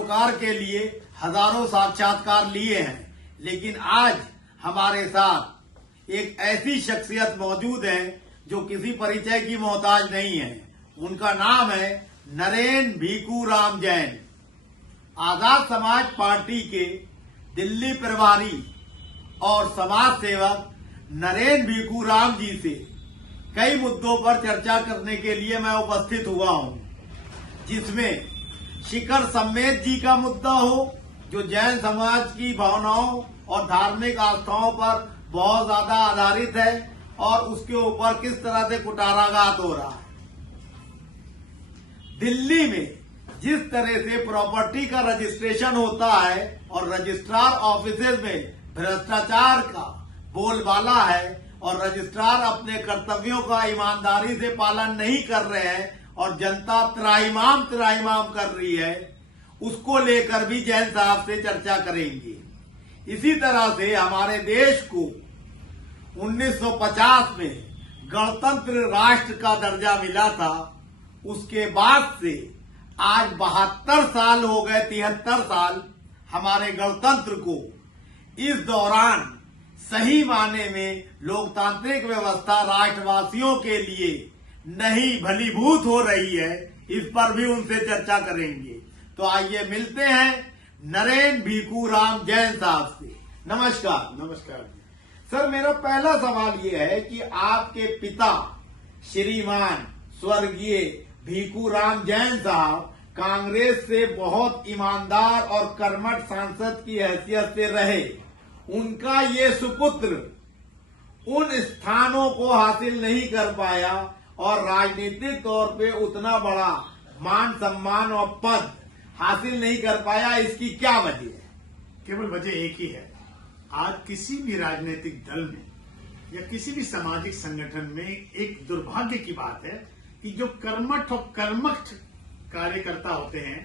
सरोकार के लिए हजारों साक्षात्कार लिए हैं, लेकिन आज हमारे साथ एक ऐसी शख्सियत मौजूद है जो किसी परिचय की मोहताज नहीं है। उनका नाम है नरेन भीखू राम जैन। आजाद समाज पार्टी के दिल्ली प्रभारी और समाज सेवक नरेन भीखू राम जी से कई मुद्दों पर चर्चा करने के लिए मैं उपस्थित हुआ हूं, जिसमें शिखर सम्मेद जी का मुद्दा हो, जो जैन समाज की भावनाओं और धार्मिक आस्थाओं पर बहुत ज्यादा आधारित है और उसके ऊपर किस तरह से कुटाराघात हो रहा है। दिल्ली में जिस तरह से प्रॉपर्टी का रजिस्ट्रेशन होता है और रजिस्ट्रार ऑफिसेज में भ्रष्टाचार का बोलबाला है और रजिस्ट्रार अपने कर्तव्यों का ईमानदारी से पालन नहीं कर रहे हैं और जनता त्राहिमाम कर रही है, उसको लेकर भी जैन साहब से चर्चा करेंगे। इसी तरह से हमारे देश को 1950 में गणतंत्र राष्ट्र का दर्जा मिला था। उसके बाद से आज 72 साल हो गए, 73 साल हमारे गणतंत्र को। इस दौरान सही माने में लोकतांत्रिक व्यवस्था राष्ट्रवासियों के लिए नहीं भलीभूत हो रही है, इस पर भी उनसे चर्चा करेंगे। तो आइए मिलते हैं नरेन भीखू राम जैन साहब से। नमस्कार। नमस्कार सर, मेरा पहला सवाल ये है कि आपके पिता श्रीमान स्वर्गीय भीखू राम जैन साहब कांग्रेस से बहुत ईमानदार और कर्मठ सांसद की हैसियत से रहे। उनका ये सुपुत्र उन स्थानों को हासिल नहीं कर पाया और राजनीतिक तौर पे उतना बड़ा मान सम्मान और पद हासिल नहीं कर पाया। इसकी क्या वजह है? केवल वजह एक ही है। आज किसी भी राजनीतिक दल में या किसी भी सामाजिक संगठन में एक दुर्भाग्य की बात है कि जो कर्मठ और कर्मठ कार्यकर्ता होते हैं,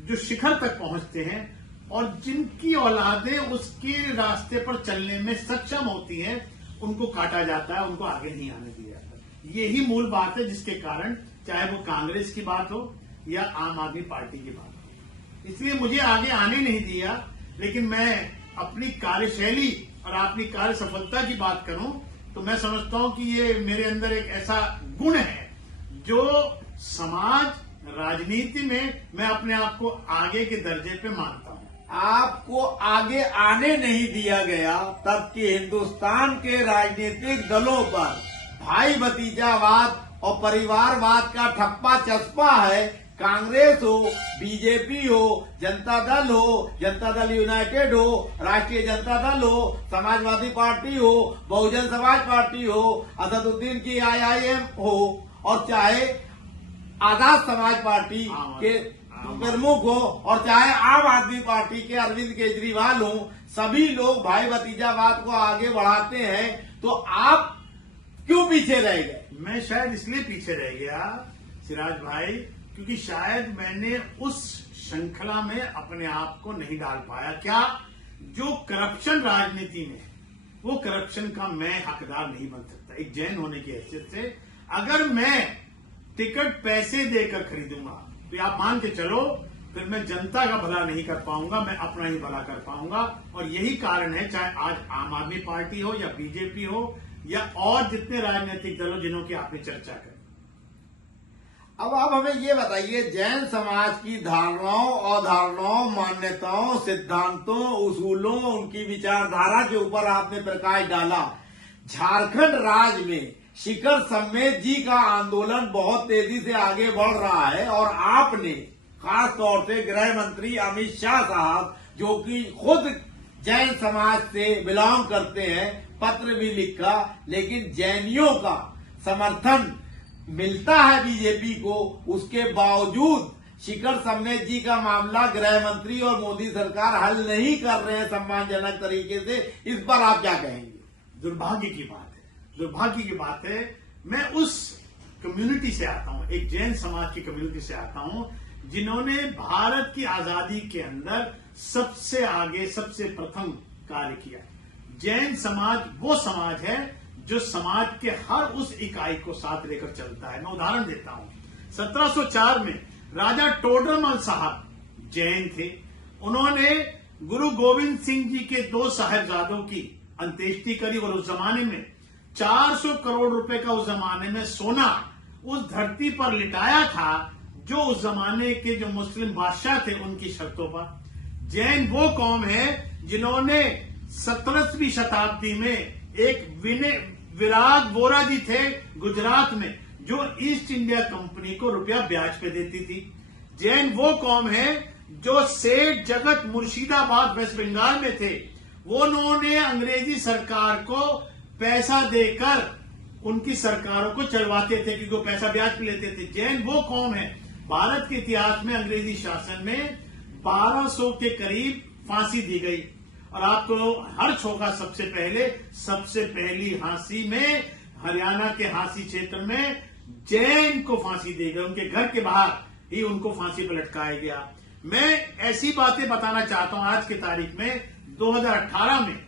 जो शिखर तक पहुंचते हैं और जिनकी औलादें उसके रास्ते पर चलने में सक्षम होती हैं, उनको काटा जाता है, उनको आगे नहीं आने दिया जाता। यही मूल बात है जिसके कारण चाहे वो कांग्रेस की बात हो या आम आदमी पार्टी की बात हो, इसलिए मुझे आगे आने नहीं दिया। लेकिन मैं अपनी कार्यशैली और अपनी कार्य सफलता की बात करूं तो मैं समझता हूं कि ये मेरे अंदर एक ऐसा गुण है जो समाज राजनीति में मैं अपने आप को आगे के दर्जे पे मानता हूं। आपको आगे आने नहीं दिया गया, तब कि हिंदुस्तान के राजनीतिक दलों पर भाई भतीजावाद और परिवारवाद का ठप्पा चस्पा है। कांग्रेस हो, बीजेपी हो, जनता दल यूनाइटेड हो, राष्ट्रीय जनता दल हो, समाजवादी पार्टी हो, बहुजन समाज पार्टी हो, असदुद्दीन की IIM हो और चाहे आजाद समाज पार्टी के प्रमुख हो और चाहे आम आदमी पार्टी के अरविंद केजरीवाल हो, सभी लोग भाई भतीजावाद को आगे बढ़ाते हैं। तो आप क्यों पीछे रह गए? मैं शायद इसलिए पीछे रह गया सिराज भाई, क्योंकि शायद मैंने उस श्रृंखला में अपने आप को नहीं डाल पाया। क्या जो करप्शन राजनीति में, वो करप्शन का मैं हकदार नहीं बन सकता। एक जैन होने की हैसियत से अगर मैं टिकट पैसे देकर खरीदूंगा तो आप मान के चलो फिर मैं जनता का भला नहीं कर पाऊंगा, मैं अपना ही भला कर पाऊंगा। और यही कारण है, चाहे आज आम आदमी पार्टी हो या बीजेपी हो या और जितने राजनीतिक दल हो जिन्हों की आपने चर्चा करी। अब आप हमें ये बताइए, जैन समाज की धारणाओं, अवधारणाओं, मान्यताओं, सिद्धांतों, उसूलों, उनकी विचारधारा के ऊपर आपने प्रकाश डाला। झारखंड राज्य में शिखर सम्मेद जी का आंदोलन बहुत तेजी से आगे बढ़ रहा है और आपने खास तौर से गृह मंत्री अमित शाह साहब, जो कि खुद जैन समाज से बिलोंग करते हैं, पत्र भी लिखा। लेकिन जैनियों का समर्थन मिलता है बीजेपी को, उसके बावजूद शिखर सम्मेद जी का मामला गृह मंत्री और मोदी सरकार हल नहीं कर रहे हैं सम्मानजनक तरीके से। इस पर आप क्या कहेंगे? दुर्भाग्य की बात है, दुर्भाग्य की बात है। मैं उस कम्युनिटी से आता हूं, एक जैन समाज की कम्युनिटी से आता हूं, जिन्होंने भारत की आजादी के अंदर सबसे आगे, सबसे प्रथम कार्य किया। जैन समाज वो समाज है जो समाज के हर उस इकाई को साथ लेकर चलता है। मैं उदाहरण देता हूं, 1704 में राजा टोडरमल साहब जैन थे। उन्होंने गुरु गोविंद सिंह जी के 2 साहिबजादों की अंत्येष्टि करी और उस जमाने में 400 करोड़ रुपए का उस जमाने में सोना उस धरती पर लिटाया था जो उस जमाने के जो मुस्लिम बादशाह थे उनकी शर्तों पर। जैन वो कौम है जिन्होंने 17वीं शताब्दी में एक विराग वोरा जी थे गुजरात में जो ईस्ट इंडिया कंपनी को रुपया ब्याज पे देती थी। जैन वो कौम है जो सेठ जगत मुर्शिदाबाद वेस्ट बंगाल में थे, वो उन्होंने अंग्रेजी सरकार को पैसा देकर उनकी सरकारों को चलवाते थे क्योंकि वो पैसा ब्याज पे लेते थे। जैन वो कौम है, भारत के इतिहास में अंग्रेजी शासन में 1200 के करीब फांसी दी गई और आपको हर छोका सबसे पहली फांसी में हरियाणा के हांसी क्षेत्र में जैन को फांसी दी गई। उनके घर के बाहर ही उनको फांसी पर लटकाया गया। मैं ऐसी बातें बताना चाहता हूं। आज की तारीख में 2018 में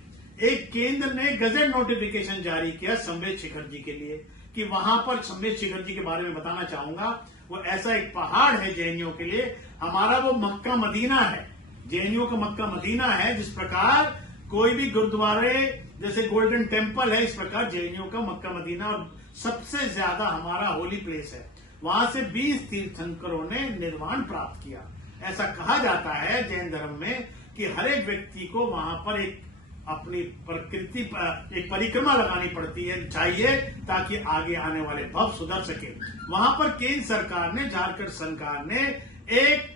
एक केंद्र ने गजट नोटिफिकेशन जारी किया संवेद शिखर जी के लिए कि वहां पर संवेद शिखर जी के बारे में बताना चाहूंगा। वो ऐसा एक पहाड़ है जैनियों के लिए, हमारा वो मक्का मदीना है, जैनियों का मक्का मदीना है। जिस प्रकार कोई भी गुरुद्वारे जैसे गोल्डन टेम्पल है, इस प्रकार जैनियों का मक्का मदीना और सबसे ज्यादा हमारा होली प्लेस है। वहां से 20 तीर्थंकरों ने निर्वाण प्राप्त किया। ऐसा कहा जाता है जैन धर्म में कि हर एक व्यक्ति को वहां पर एक अपनी प्रकृति पर एक परिक्रमा लगानी पड़ती है चाहिए ताकि आगे आने वाले भव सुधर सके। वहां पर केंद्र सरकार ने, झारखंड सरकार ने एक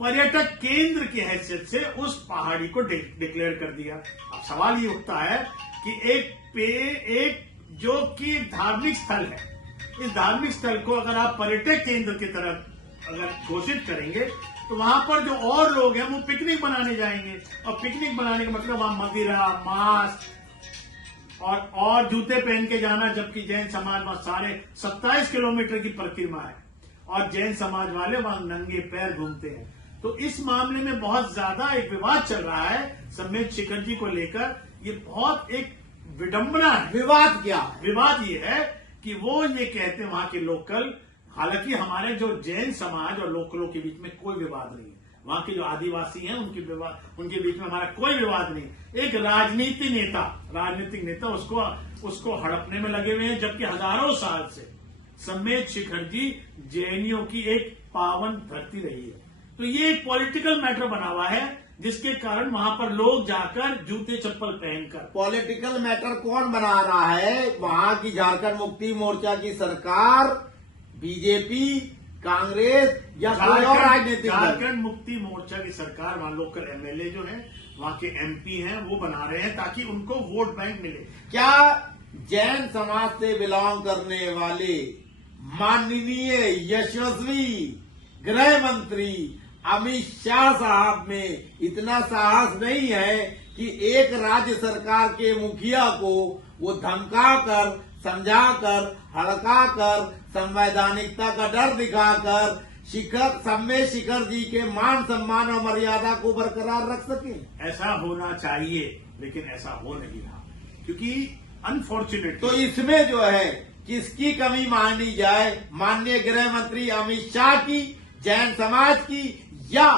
पर्यटक केंद्र की हैसियत से उस पहाड़ी को डिक्लेयर कर दिया। अब सवाल ये उठता है कि एक जो कि धार्मिक स्थल है, इस धार्मिक स्थल को अगर आप पर्यटक केंद्र की तरफ अगर घोषित करेंगे तो वहां पर जो और लोग हैं वो पिकनिक बनाने जाएंगे और पिकनिक बनाने का मतलब वहां मदिरा, मांस और जूते पहन के जाना, जबकि जैन समाज वहां सारे 27 किलोमीटर की परिक्रमा है और जैन समाज वाले वहां नंगे पैर घूमते हैं। तो इस मामले में बहुत ज्यादा एक विवाद चल रहा है संवेद शिखर जी को लेकर। ये बहुत एक विडंबना है। विवाद क्या है? विवाद ये है कि वो ये कहते हैं वहां के लोकल, हालांकि हमारे जो जैन समाज और लोकलों के बीच में कोई विवाद नहीं है, वहां के जो आदिवासी हैं उनके बीच में हमारा कोई विवाद नहीं। एक राजनीतिक नेता उसको हड़पने में लगे हुए हैं, जबकि हजारों साल से संवेद शिखर जी जैनियों की एक पावन धरती रही है। तो ये एक पॉलिटिकल मैटर बना हुआ है जिसके कारण वहां पर लोग जाकर जूते चप्पल पहनकर। पॉलिटिकल मैटर कौन बना रहा है? वहां की झारखंड मुक्ति मोर्चा की सरकार, बीजेपी, कांग्रेस या कोई और राजनीतिक दल? झारखंड मुक्ति मोर्चा की सरकार, वहां लोकल एमएलए जो हैं, वहां के एमपी हैं, वो बना रहे हैं ताकि उनको वोट बैंक मिले। क्या जैन समाज से बिलोंग करने वाले माननीय यशस्वी गृह मंत्री अमित शाह साहब में इतना साहस नहीं है कि एक राज्य सरकार के मुखिया को वो धमकाकर, समझाकर, हड़काकर, संवैधानिकता का डर दिखाकर संवेद शिखर जी के मान सम्मान और मर्यादा को बरकरार रख सके? ऐसा होना चाहिए, लेकिन ऐसा हो नहीं रहा क्योंकि अनफॉर्चुनेट। तो इसमें जो है किसकी कमी मानी जाए? माननीय गृह मंत्री अमित शाह की, जैन समाज की या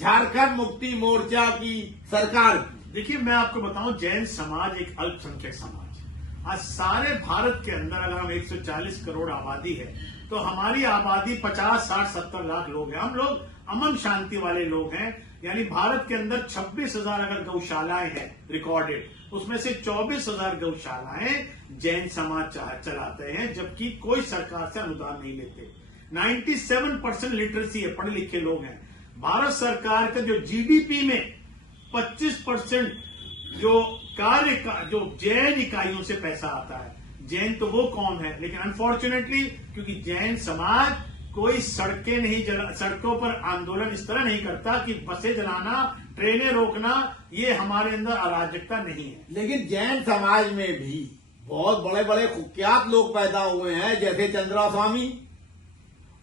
झारखंड मुक्ति मोर्चा की सरकार की? देखिए, मैं आपको बताऊं, जैन समाज एक अल्पसंख्यक समाज है। आज सारे भारत के अंदर अगर हम 140 करोड़ आबादी है तो हमारी आबादी 50, 60, 70 लाख लोग हैं। हम लोग अमन शांति वाले लोग हैं। यानी भारत के अंदर 26,000 अगर गौशालाएं हैं रिकॉर्डेड, उसमें से 24,000 गौशालाएं जैन समाज चलाते हैं, जबकि कोई सरकार से अनुदान नहीं लेते। 97% लिटरेसी है, पढ़े लिखे लोग हैं। भारत सरकार का जो जीडीपी में 25% जो जो जैन इकाइयों से पैसा आता है। जैन तो वो कौम है, लेकिन अनफॉर्चुनेटली क्योंकि जैन समाज कोई सड़कों पर आंदोलन इस तरह नहीं करता कि बसें जलाना, ट्रेनें रोकना, ये हमारे अंदर अराजकता नहीं है। लेकिन जैन समाज में भी बहुत बड़े बड़े कुख्यात लोग पैदा हुए हैं, जैसे चंद्रा स्वामी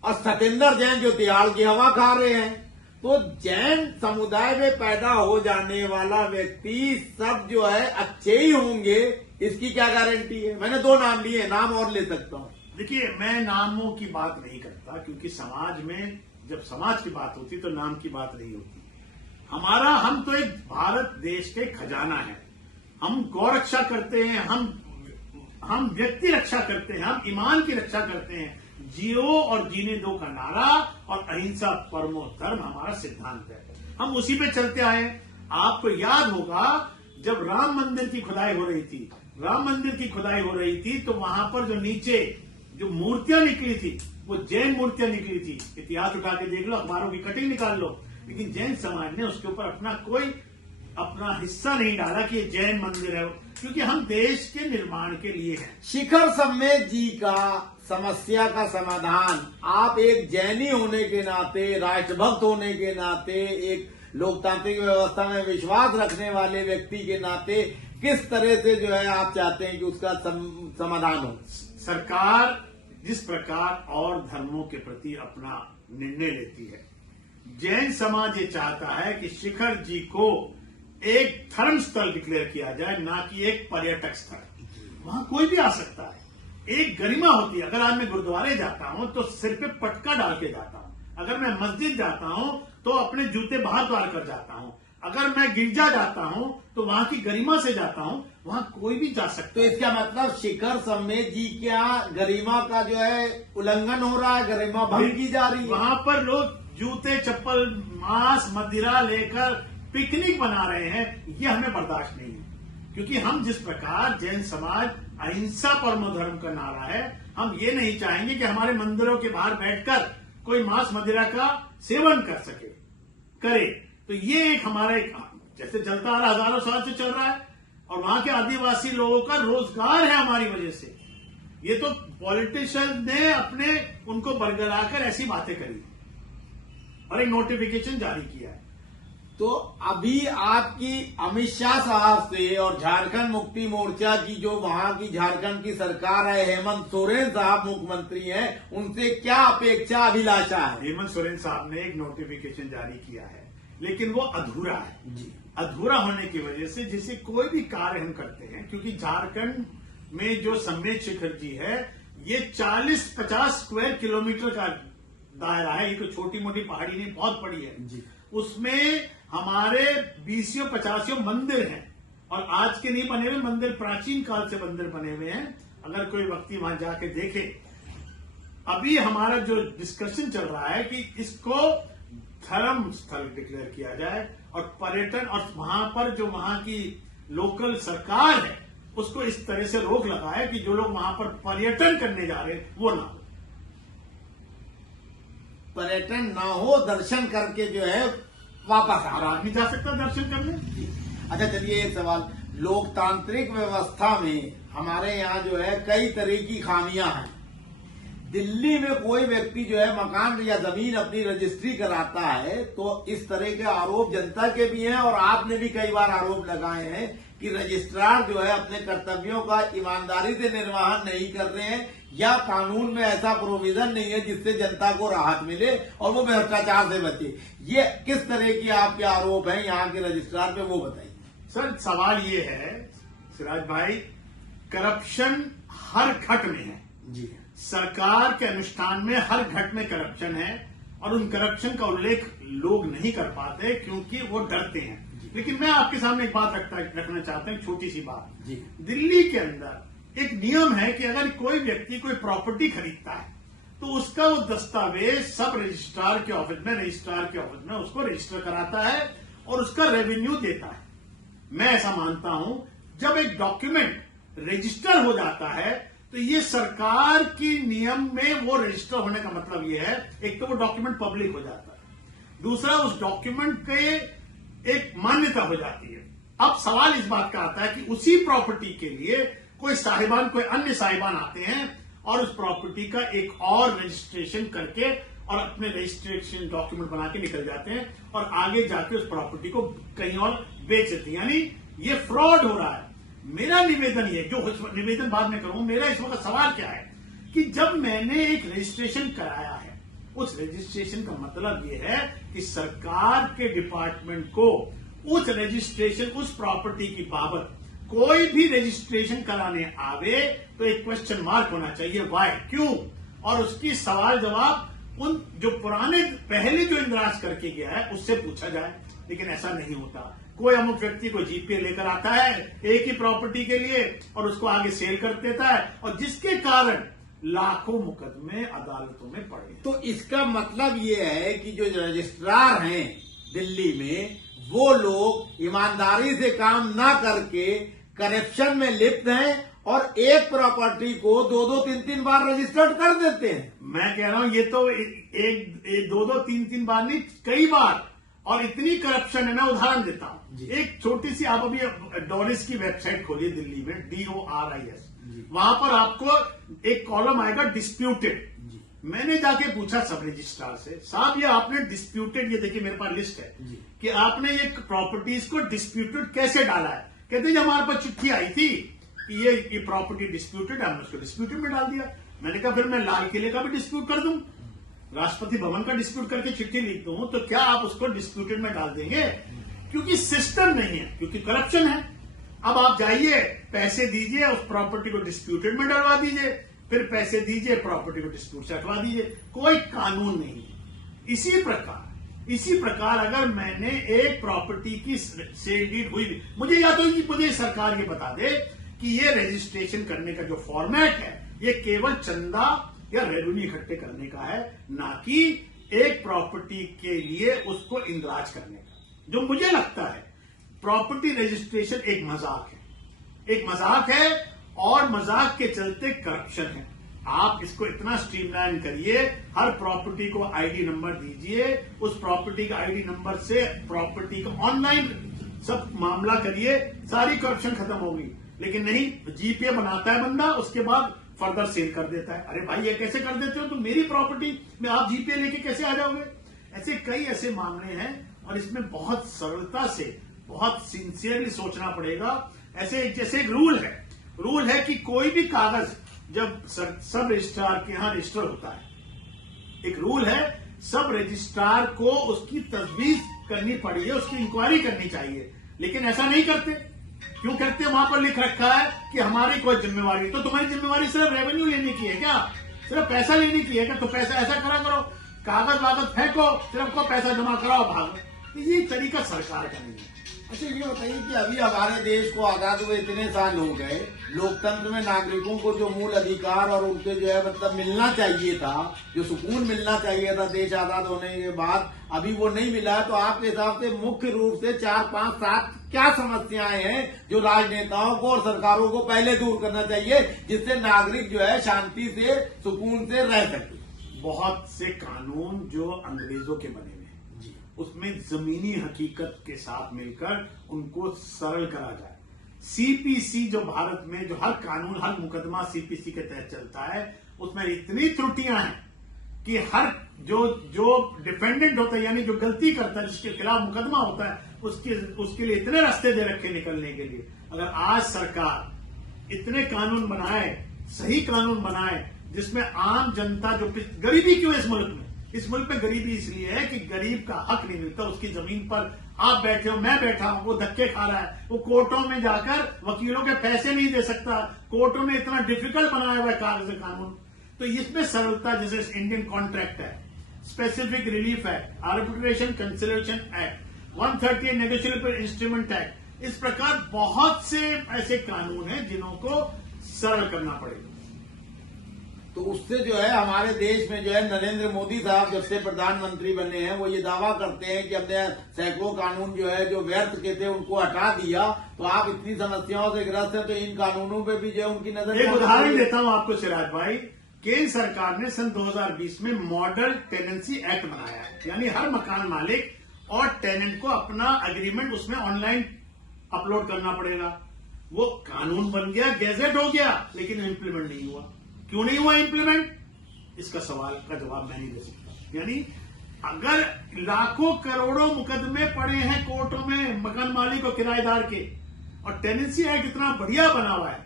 और सत्येंद्र जैन जो तिहाड़ की हवा खा रहे हैं। तो जैन समुदाय में पैदा हो जाने वाला व्यक्ति सब जो है अच्छे ही होंगे, इसकी क्या गारंटी है? मैंने 2 नाम लिए, नाम और ले सकता हूं। देखिए, मैं नामों की बात नहीं करता क्योंकि समाज में जब समाज की बात होती तो नाम की बात नहीं होती। हम तो एक भारत देश के खजाना है। हम गौ रक्षा करते हैं, हम व्यक्ति रक्षा करते हैं, हम ईमान की रक्षा करते हैं। जियो और जीने दो का नारा और अहिंसा परमो धर्म हमारा सिद्धांत है। हम उसी पे चलते आए हैं। आपको याद होगा जब राम मंदिर की खुदाई हो रही थी तो वहां पर जो नीचे जो मूर्तियां निकली थी वो जैन मूर्तियां निकली थी। इतिहास उठा के देख लो, अखबारों की कटिंग निकाल लो, लेकिन जैन समाज ने उसके ऊपर अपना हिस्सा नहीं डाला कि ये जैन मंदिर है, क्योंकि हम देश के निर्माण के लिए हैं। शिखर सम्मेद जी का समस्या का समाधान आप एक जैनी होने के नाते, राष्ट्रभक्त होने के नाते, एक लोकतांत्रिक व्यवस्था में विश्वास रखने वाले व्यक्ति के नाते किस तरह से जो है आप चाहते हैं कि उसका समाधान हो? सरकार जिस प्रकार और धर्मों के प्रति अपना निर्णय लेती है, जैन समाज ये चाहता है कि शिखर जी को एक धर्म स्थल डिक्लेयर किया जाए, ना कि एक पर्यटक स्थल। वहां कोई भी आ सकता है, एक गरिमा होती है। अगर आज मैं गुरुद्वारे जाता हूं तो सिर पे पटका डाल के जाता हूं। अगर मैं मस्जिद जाता हूं तो अपने जूते बाहर द्वार कर जाता हूं। अगर मैं गिरजा जाता हूं तो वहां की गरिमा से जाता हूं। वहां कोई भी जा सकता तो है। इसका मतलब शिखर सम्मेद जी क्या गरिमा का जो है उल्लंघन हो रहा है, गरिमा भंग की जा रही है? वहां पर लोग जूते, चप्पल, मांस, मदिरा लेकर पिकनिक बना रहे हैं, ये हमें बर्दाश्त नहीं है। क्योंकि हम जिस प्रकार जैन समाज अहिंसा परमो धर्म का नारा है, हम ये नहीं चाहेंगे कि हमारे मंदिरों के बाहर बैठकर कोई मांस मदिरा का सेवन करे। तो ये एक हमारा जैसे चलता आ रहा, हजारों साल से चल रहा है, और वहां के आदिवासी लोगों का रोजगार है हमारी वजह से। ये तो पॉलिटिशियन ने उनको बरगलाकर ऐसी बातें करी और एक नोटिफिकेशन जारी किया है। तो अभी आपकी अमित शाह साहब से और झारखंड मुक्ति मोर्चा की जो वहां की झारखंड की सरकार है, हेमंत सोरेन साहब मुख्यमंत्री हैं, उनसे क्या अपेक्षा, अभिलाषा है? हेमंत सोरेन साहब ने एक नोटिफिकेशन जारी किया है, लेकिन वो अधूरा है जी। अधूरा होने की वजह से जिसे कोई भी कार्य हम करते हैं, क्योंकि झारखंड में जो सम्मेद शिखर जी है ये 40-50 स्क्वायर किलोमीटर का दायरा है। ये तो छोटी मोटी पहाड़ी नहीं, बहुत बड़ी है जी। उसमें हमारे 20-50 मंदिर हैं, और आज के नहीं बने हुए मंदिर, प्राचीन काल से मंदिर बने हुए हैं। अगर कोई व्यक्ति वहां जाके देखे, अभी हमारा जो डिस्कशन चल रहा है कि इसको धर्म स्थल डिक्लेयर किया जाए और पर्यटन, और वहां पर जो वहां की लोकल सरकार है उसको इस तरह से रोक लगाए कि जो लोग वहां पर पर्यटन करने जा रहे हैं वो ना हो। पर्यटन ना हो, दर्शन करके जो है वापस आ और रहा। आदमी जा सकता दर्शन करने। अच्छा चलिए एक सवाल, लोकतांत्रिक व्यवस्था में हमारे यहाँ जो है कई तरह की खामियां हैं। दिल्ली में कोई व्यक्ति जो है मकान या जमीन अपनी रजिस्ट्री कराता है तो इस तरह के आरोप जनता के भी हैं, और आपने भी कई बार आरोप लगाए हैं कि रजिस्ट्रार जो है अपने कर्तव्यों का ईमानदारी से निर्वहन नहीं कर रहे हैं, या कानून में ऐसा प्रोविजन नहीं है जिससे जनता को राहत मिले और वो भ्रष्टाचार से बचे। ये किस तरह की आपके आरोप हैं यहाँ के रजिस्ट्रार पे, वो बताइए। सर सवाल ये है सिराज भाई, करप्शन हर घट में है जी। सरकार के अनुष्ठान में हर घट में करप्शन है, और उन करप्शन का उल्लेख लोग नहीं कर पाते क्योंकि वो डरते हैं। लेकिन मैं आपके सामने एक बात रखना चाहता हूं, छोटी सी बात जी। दिल्ली के अंदर एक नियम है कि अगर कोई व्यक्ति कोई प्रॉपर्टी खरीदता है तो उसका वो दस्तावेज सब रजिस्ट्रार के ऑफिस में उसको रजिस्टर कराता है और उसका रेवेन्यू देता है। मैं ऐसा मानता हूं, जब एक डॉक्यूमेंट रजिस्टर हो जाता है तो ये सरकार की नियम में वो रजिस्टर होने का मतलब ये है, एक तो वो डॉक्यूमेंट पब्लिक हो जाता है, दूसरा उस डॉक्यूमेंट के एक मान्यता हो जाती है। अब सवाल इस बात का आता है कि उसी प्रॉपर्टी के लिए कोई अन्य साहिबान आते हैं और उस प्रॉपर्टी का एक और रजिस्ट्रेशन करके और अपने रजिस्ट्रेशन डॉक्यूमेंट बना के निकल जाते हैं और आगे जाके उस प्रॉपर्टी को कहीं और बेच देते हैं, यानी ये फ्रॉड हो रहा है। मेरा निवेदन ये, जो निवेदन बाद में करूं, मेरा इस वक्त सवाल क्या है कि जब मैंने एक रजिस्ट्रेशन कराया है, उस रजिस्ट्रेशन का मतलब ये है कि सरकार के डिपार्टमेंट को उस रजिस्ट्रेशन, उस प्रॉपर्टी की बाबत कोई भी रजिस्ट्रेशन कराने आवे तो एक क्वेश्चन मार्क होना चाहिए, वाई, क्यों, और उसकी सवाल जवाब उन जो पुराने पहले जो इंद्राज करके गया है उससे पूछा जाए, लेकिन ऐसा नहीं होता। कोई अमुक व्यक्ति को जीपीए लेकर आता है एक ही प्रॉपर्टी के लिए और उसको आगे सेल कर देता है, और जिसके कारण लाखों मुकदमे अदालतों में पड़े। तो इसका मतलब ये है कि जो रजिस्ट्रार हैं दिल्ली में, वो लोग ईमानदारी से काम ना करके करप्शन में लिप्त हैं और एक प्रॉपर्टी को 2-2, 3-3 बार रजिस्टर्ड कर देते हैं। मैं कह रहा हूं ये तो एक 2-2, 3-3 बार नहीं, कई बार, और इतनी करप्शन है। मैं उदाहरण देता हूं, एक छोटी सी, आप अभी डॉरिस की वेबसाइट खोलिए दिल्ली में, DORIS, वहां पर आपको एक कॉलम आएगा डिस्प्यूटेड। मैंने जाके पूछा सब रजिस्ट्रार से, साहब ये आपने डिस्प्यूटेड, ये देखिए मेरे पास लिस्ट है कि आपने ये प्रॉपर्टीज को डिस्प्यूटेड कैसे डाला है। कहते हैं हमारे पास चिट्ठी आई थी कि ये प्रॉपर्टी डिस्प्यूटेड है, हमने उसको डिस्प्यूटेड में डाल दिया। मैंने कहा फिर मैं लाल किले का भी डिस्प्यूट कर दूं, राष्ट्रपति भवन का डिस्प्यूट करके चिट्ठी लिख दूं, तो क्या आप उसको डिस्प्यूटेड में डाल देंगे? क्योंकि सिस्टम नहीं है, क्योंकि करप्शन है। अब आप जाइए, पैसे दीजिए, उस प्रॉपर्टी को डिस्प्यूटेड में डलवा दीजिए, फिर पैसे दीजिए, प्रॉपर्टी को डिस्प्यूट से हटवा दीजिए, कोई कानून नहीं है। इसी प्रकार अगर मैंने एक प्रॉपर्टी की सेल डीड हुई, मुझे या तो मुझे सरकार ये बता दे कि ये रजिस्ट्रेशन करने का जो फॉर्मेट है ये केवल चंदा या रेवेन्यू इकट्ठे करने का है, ना कि एक प्रॉपर्टी के लिए उसको इंद्राज करने का। जो मुझे लगता है प्रॉपर्टी रजिस्ट्रेशन एक मजाक है और मजाक के चलते करप्शन है। आप इसको इतना स्ट्रीमलाइन करिए, हर प्रॉपर्टी को आईडी नंबर दीजिए, उस प्रॉपर्टी का आईडी नंबर से प्रॉपर्टी का ऑनलाइन सब मामला करिए, सारी करप्शन खत्म होगी। लेकिन नहीं, जीपीए बनाता है बंदा, उसके बाद फर्दर सेल कर देता है। अरे भाई ये कैसे कर देते हो? तो मेरी प्रॉपर्टी में आप जीपीए लेके कैसे आ जाओगे? ऐसे कई ऐसे मामले हैं और इसमें बहुत सरलता से, बहुत सिंसियरली सोचना पड़ेगा। ऐसे जैसे एक रूल है कि कोई भी कागज जब सब रजिस्ट्रार के यहां रजिस्टर होता है, एक रूल है, सब रजिस्ट्रार को उसकी तजवीज करनी पड़ी है, उसकी इंक्वायरी करनी चाहिए। लेकिन ऐसा नहीं करते। क्यों करते? वहां पर लिख रखा है कि हमारी कोई जिम्मेवारी। तो तुम्हारी जिम्मेवारी सिर्फ रेवेन्यू लेने की है क्या? सिर्फ पैसा लेने की है क्या? तो पैसा ऐसा करो, कागज वागज फेंको, सिर्फ को पैसा जमा कराओ, भागो। ये तरीका सरकार का नहीं है। अच्छा ये बताइए कि अभी हमारे देश को आजाद हुए इतने साल हो गए, लोकतंत्र में नागरिकों को जो मूल अधिकार और उनके जो है मतलब मिलना चाहिए था, जो सुकून मिलना चाहिए था देश आजाद होने के बाद, अभी वो नहीं मिला है। तो आपके हिसाब से मुख्य रूप से 4, 5, 7 क्या समस्याएं हैं जो राजनेताओं को और सरकारों को पहले दूर करना चाहिए, जिससे नागरिक जो है शांति से, सुकून से रह सके? बहुत से कानून जो अंग्रेजों के बने हुए, उसमें जमीनी हकीकत के साथ मिलकर उनको सरल करा जाए। सीपीसी जो भारत में जो हर कानून, हर मुकदमा सीपीसी के तहत चलता है, उसमें इतनी त्रुटियां हैं कि हर जो डिफेंडेंट होता है, यानी जो गलती करता है, जिसके खिलाफ मुकदमा होता है, उसके लिए इतने रास्ते दे रखे निकलने के लिए। अगर आज सरकार इतने कानून बनाए, सही कानून बनाए, जिसमें आम जनता जो गरीबी क्यों इस मुल्क में गरीबी इसलिए है कि गरीब का हक नहीं मिलता। उसकी जमीन पर आप बैठे हो, मैं बैठा हूं, वो धक्के खा रहा है, वो कोर्टों में जाकर वकीलों के पैसे नहीं दे सकता, कोर्टों में इतना डिफिकल्ट बनाया हुआ है कागज कानून। तो इसमें सरलता, जैसे इंडियन कॉन्ट्रैक्ट है, specific relief act, arbitration conciliation act, 138 negotiable instrument act, इस प्रकार बहुत से ऐसे कानून हैं जिन्हों को सरल करना पड़ेगा। तो उससे जो है हमारे देश में जो है नरेंद्र मोदी साहब जब से प्रधानमंत्री बने हैं, वो ये दावा करते हैं कि हमने सैकड़ों कानून जो है जो व्यर्थ के थे उनको हटा दिया। तो आप इतनी समस्याओं से ग्रस्त हैं, तो इन कानूनों पे भी जो है उनकी नजर। एक उदाहरण देता हूं आपको सिराज भाई, केंद्र सरकार ने सन 2020 में मॉडल टेनेंसी एक्ट बनाया है, यानी हर मकान मालिक और टेनेंट को अपना एग्रीमेंट उसमें ऑनलाइन अपलोड करना पड़ेगा। वो कानून बन गया, गैजेट हो गया, लेकिन इम्प्लीमेंट नहीं हुआ। क्यों नहीं हुआ इम्प्लीमेंट? इसका सवाल का जवाब मैं नहीं दे सकता। यानी अगर लाखों करोड़ों मुकदमे पड़े हैं कोर्टों में मकान मालिक और किराएदार के, और टेनेंसी एक्ट इतना बढ़िया बना हुआ है,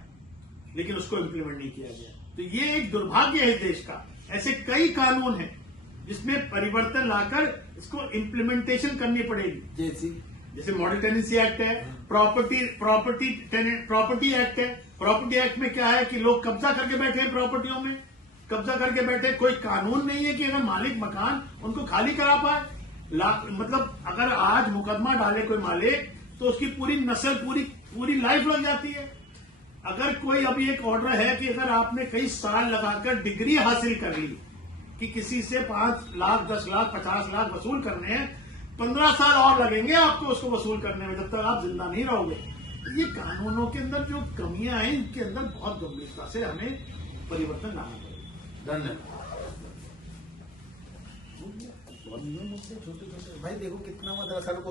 लेकिन उसको इम्प्लीमेंट नहीं किया गया, तो ये एक दुर्भाग्य है देश का। ऐसे कई कानून हैं जिसमें परिवर्तन लाकर इसको इम्प्लीमेंटेशन करनी पड़ेगी। जैसे मॉडल टेनेंसी एक्ट है, प्रॉपर्टी एक्ट है। प्रॉपर्टी एक्ट में क्या है कि लोग कब्जा करके बैठे हैं प्रॉपर्टियों में, कब्जा करके बैठे। कोई कानून नहीं है कि अगर मालिक मकान उनको खाली करा पाए। मतलब अगर आज मुकदमा डाले कोई मालिक तो उसकी पूरी नस्ल पूरी लाइफ लग जाती है। अगर कोई अभी एक ऑर्डर है कि अगर आपने कई साल लगाकर डिग्री हासिल कर ली कि किसी से 5 लाख 10 लाख 50 लाख वसूल करने हैं, 15 साल और लगेंगे आपको उसको वसूल करने में, जब तक आप जिंदा नहीं रहोगे। ये कानूनों के अंदर जो कमियां हैं, इनके अंदर बहुत गंभीरता से हमें परिवर्तन लाना पड़ेगा। धन्यवाद। भाई देखो कितना मदरसा को